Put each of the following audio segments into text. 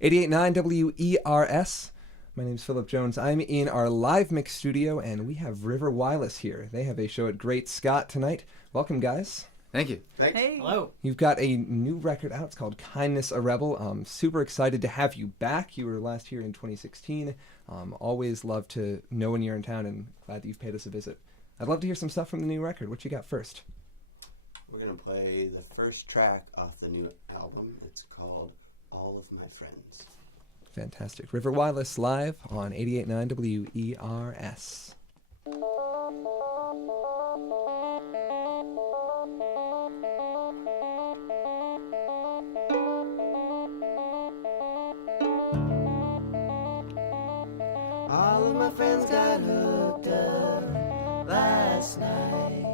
88.9 WERS. My name's Philip Jones. I'm in our live mix studio, and we have River Whyless here. They have a show at Great Scott tonight. Welcome, guys. Thank you. Thanks. Hey. Hello. You've got a new record out. It's called Kindness a Rebel. I'm super excited to have you back. You were last here in 2016. Always love to know when you're in town, and glad that you've paid us a visit. I'd love to hear some stuff from the new record. What you got first? We're going to play the first track off the new album. It's called All of My Friends. Fantastic. River Whyless live on 88.9 WERS. All of my friends got hooked up last night,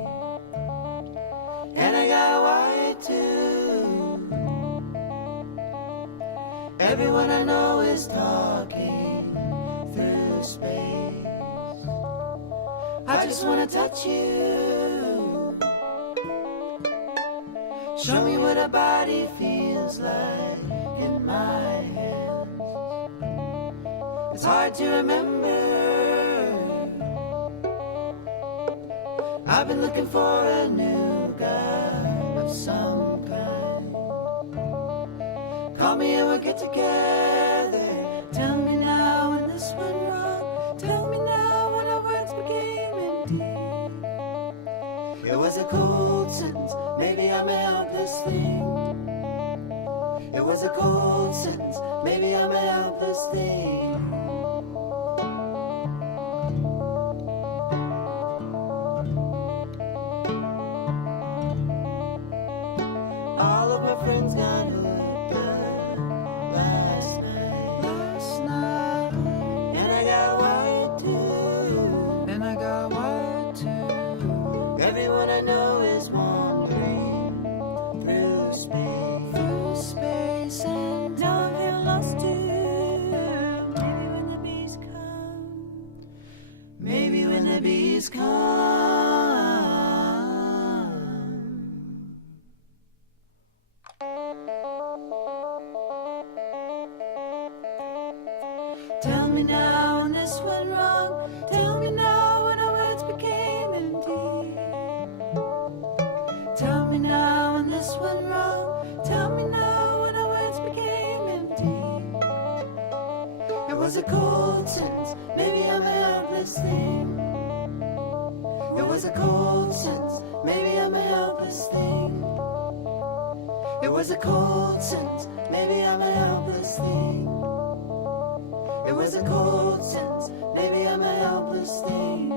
and I got wired too. Everyone I know is talking through space. I just wanna touch you. Show me what a body feels like in my hands. It's hard to remember. I've been looking for a new guy of some kind. Call me and we'll get together. Tell me now when this went wrong. Tell me now when our words became indeed. It was a cold sentence, maybe I'm a helpless thing. It was a cold sentence, maybe I'm a helpless thing. All of my friends got hooked up last night, and I got wired too, Everyone I know is wandering through space, and don't feel lost too. Maybe when the bees come. Tell me now when this went wrong. Tell me now when our words became indeed. Tell me now when this went wrong. Tell me now when our words became indeed. It was a cold sentence, maybe I'm a helpless thing. It was a cold sentence, maybe I'm a helpless thing. It was a cold sentence, maybe I'm a helpless thing. It was a cold sense, maybe I'm a helpless thing.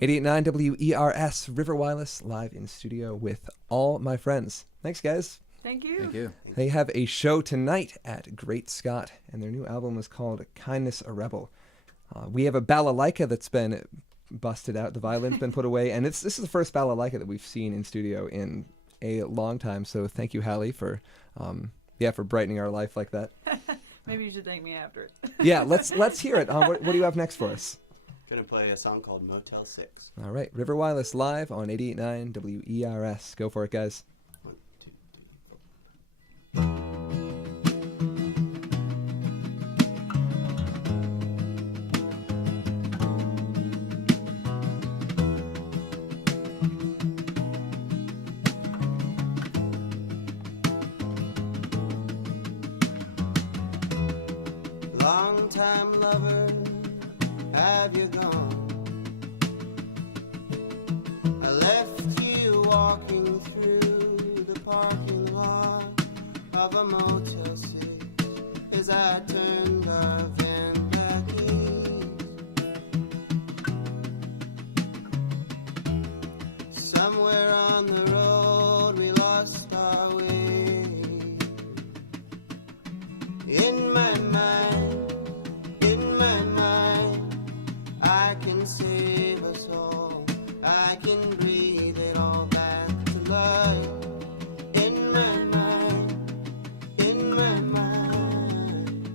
.9 WERS, River Whyless live in studio with all my friends. Thanks, guys. Thank you. Thank you. They have a show tonight at Great Scott, and their new album is called Kindness a Rebel. We have a balalaika that's been busted out. The violin's been put away, and this is the first balalaika that we've seen in studio in a long time. So thank you, Hallie, for brightening our life like that. Maybe you should thank me after it. Yeah, let's hear it. What do you have next for us? Going to play a song called Motel 6. All right, River Whyless live on 88.9 WERS. Go for it, guys. 1, 2, 3, 4. Long-time lover, have you gone? I left you walking through the parking lot of a Motel 6 as I turned our van back east. Somewhere on the road we lost our way. In my mind, I can save us all. I can breathe it all back to life. In my mind, in my mind.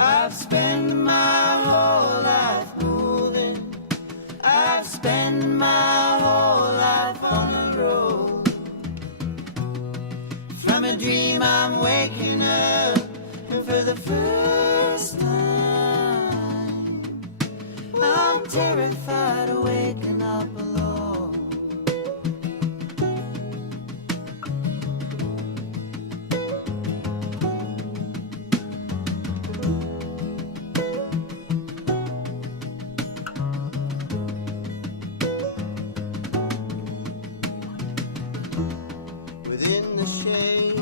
I've spent my whole life moving. I've spent my whole life on the road. From a dream I'm waking up, and for the first time I'm terrified of waking up alone. Within the shade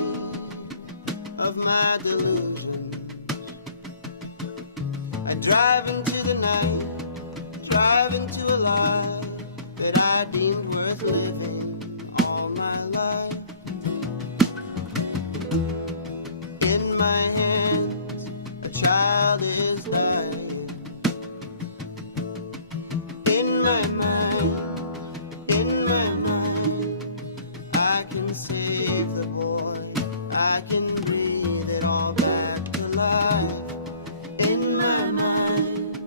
of my delusion, I drive into the night, drive into a lie that I deemed worth living all my life. In my hands, a child is dying. In my mind, I can save the boy. I can breathe it all back to life. In my mind,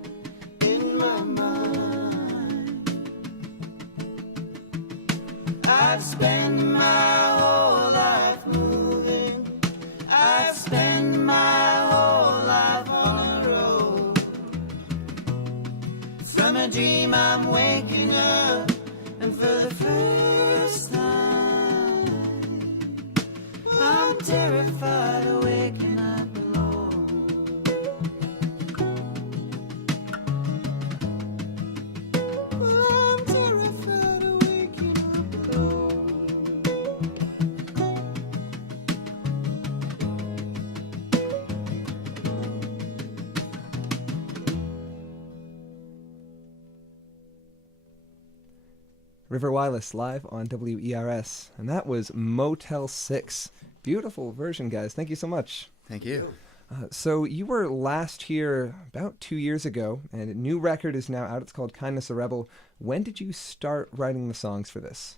I've spent my whole life moving. I've spent my whole life on the road. From a dream I'm waking up, and for the first time I'm terrified of waking up alone. I'm terrified of waking up alone. River Whyless live on WERS, and that was Motel 6. Beautiful version, guys. Thank you so much. Thank you. So you were last here about 2 years ago, and a new record is now out. It's called Kindness a Rebel. When did you start writing the songs for this?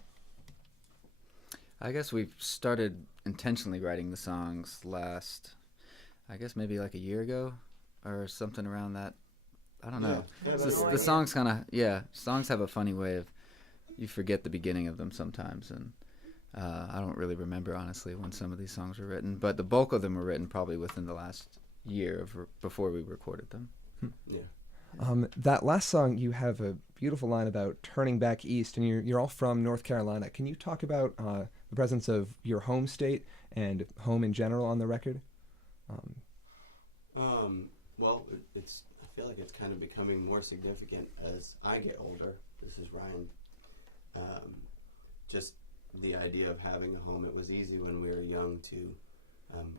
I guess we've started intentionally writing the songs last, I guess maybe like a year ago or something around that. I don't know. The songs kind of, songs have a funny way of, you forget the beginning of them sometimes, and I don't really remember, honestly, when some of these songs were written, but the bulk of them were written probably within the last year before we recorded them. Yeah. That last song, you have a beautiful line about turning back east, and you're all from North Carolina. Can you talk about the presence of your home state and home in general on the record? Well, it's. I feel like it's kind of becoming more significant as I get older. This is Ryan. Just the idea of having a home. It was easy when we were young to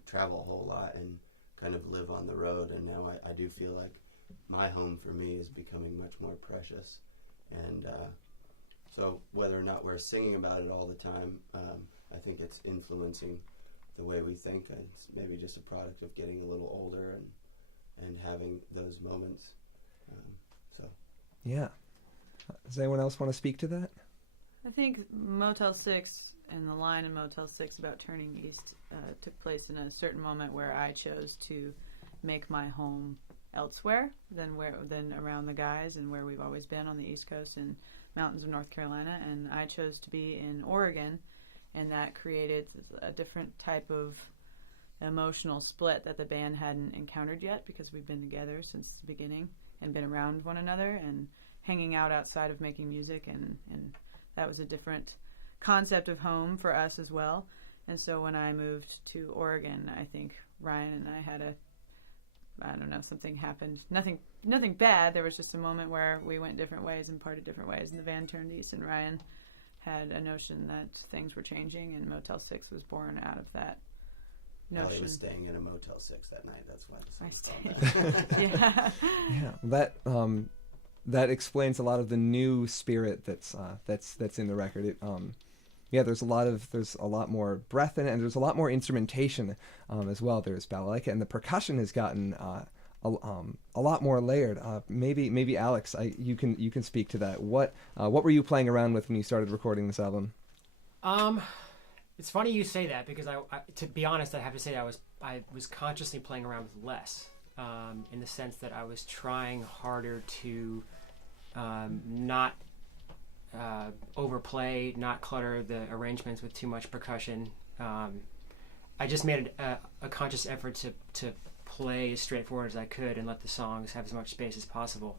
travel a whole lot and kind of live on the road, and now I do feel like my home for me is becoming much more precious. And so whether or not we're singing about it all the time, I think it's influencing the way we think. It's maybe just a product of getting a little older and having those moments. Yeah. Does anyone else want to speak to that? I think Motel 6 and the line in Motel 6 about turning east took place in a certain moment where I chose to make my home elsewhere than around the guys and where we've always been on the East Coast and mountains of North Carolina, and I chose to be in Oregon, and that created a different type of emotional split that the band hadn't encountered yet, because we've been together since the beginning and been around one another and hanging out outside of making music, and that was a different concept of home for us as well. And so when I moved to Oregon, I think Ryan and I had something happened. Nothing bad. There was just a moment where we went different ways and parted different ways, and the van turned east, and Ryan had a notion that things were changing, and Motel 6 was born out of that notion. Well, he was staying in a Motel 6 that night. That's why I stayed. Yeah. Yeah. That explains a lot of the new spirit that's in the record. There's a lot more breath in it, and there's a lot more instrumentation as well. There's balalaika, and the percussion has gotten a lot more layered. Maybe Alex, you can speak to that. What were you playing around with when you started recording this album? It's funny you say that, because I to be honest, I have to say I was consciously playing around with less in the sense that I was trying harder to not overplay, not clutter the arrangements with too much percussion. I just made a conscious effort to play as straightforward as I could and let the songs have as much space as possible.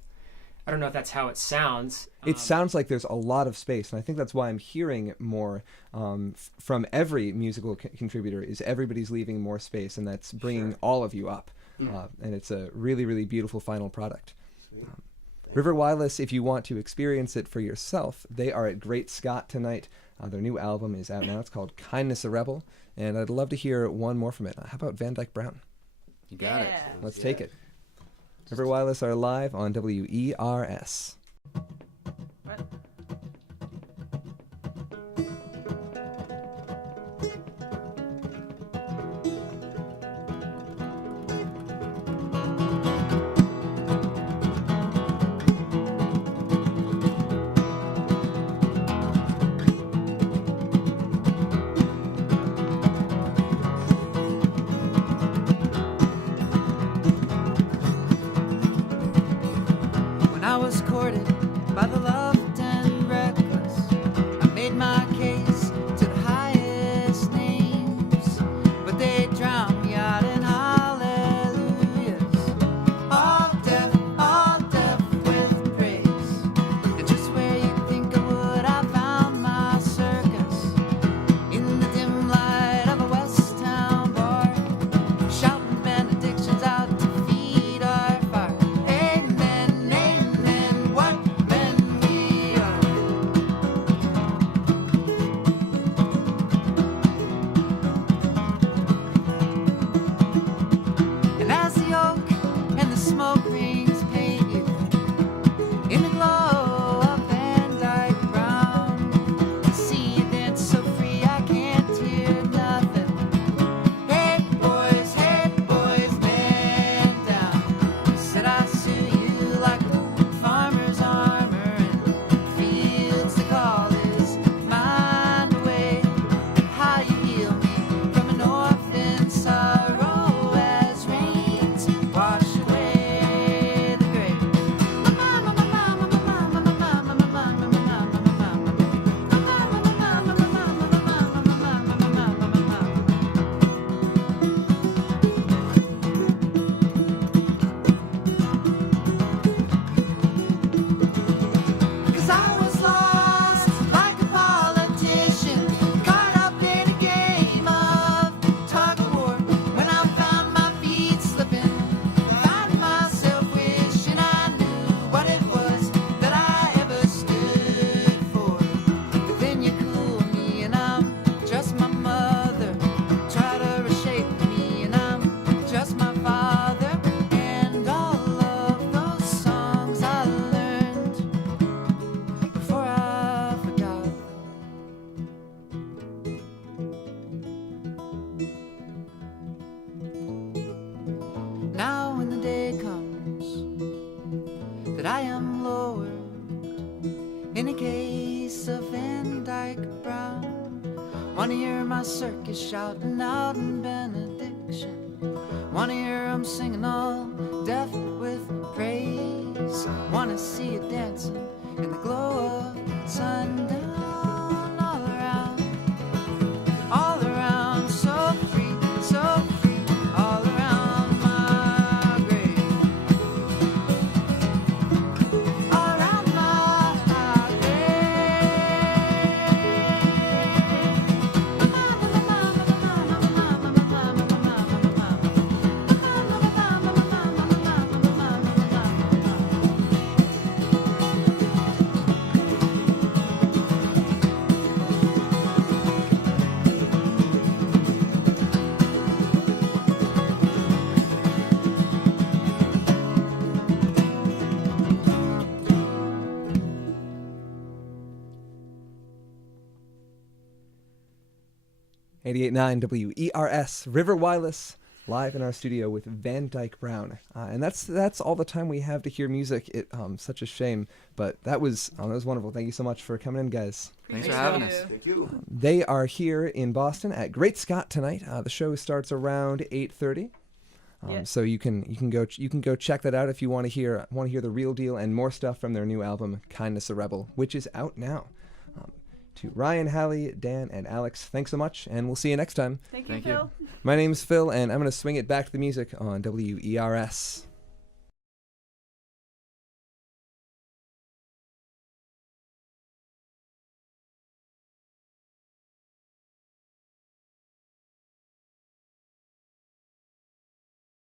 I don't know if that's how it sounds. It sounds like there's a lot of space, and I think that's why I'm hearing more from every musical contributor is everybody's leaving more space, and that's bringing all of you up. And it's a really, really beautiful final product. River Whyless, if you want to experience it for yourself, they are at Great Scott tonight. Their new album is out now. It's called Kindness a Rebel, and I'd love to hear one more from it. How about Van Dyke Brown? You got it. Let's take it. River Whyless are live on WERS. What? When I was courted by the loved and reckless, I made my case to the highest names, but they drowned me out in hallelujahs. All deaf with praise. And just where you think I would, I found my circus in the dim light of a West Town bar, shouting benedictions out to feed our fire. Amen, amen, what men we are. And as the oak and the smoke rings paint you in the glow of Van Dyke Brown, to see you dance so free I can't hear nothing. Hey boys, man down. Said I sue you like a farmer's armor, and fields to call is mine away. How you heal me from an orphan sorrow as rains wash away the grave. Cause I was lost like a politician, caught up in a game of tug of war. When I found my feet slipping, found myself wishing I knew what it was that I ever stood for. But then you cool me and I'm just my mother. Try to reshape me and I'm just my father. And all of those songs I learned before I forgot. Now when the day comes that I am lowered in a case of Van Dyke Brown, wanna hear my circus shouting out in benediction, wanna hear 'em singing all deaf with praise, wanna see you dancing in the glow of sundown. All around, so free, all around my grave. All around my '88.9 WERS, River Whyless, live in our studio with Van Dyke Brown. And that's all the time we have to hear music. Such a shame, but that was wonderful. Thank you so much for coming in, guys. Thanks for having us. Thank you. They are here in Boston at Great Scott tonight. The show starts around 8:30. Yeah. So you can go check that out if you want to hear the real deal and more stuff from their new album Kindness a Rebel, which is out now. To Ryan, Hallie, Dan, and Alex, thanks so much, and we'll see you next time. Thank you, Thank you. Phil. My name's Phil, and I'm going to swing it back to the music on WERS.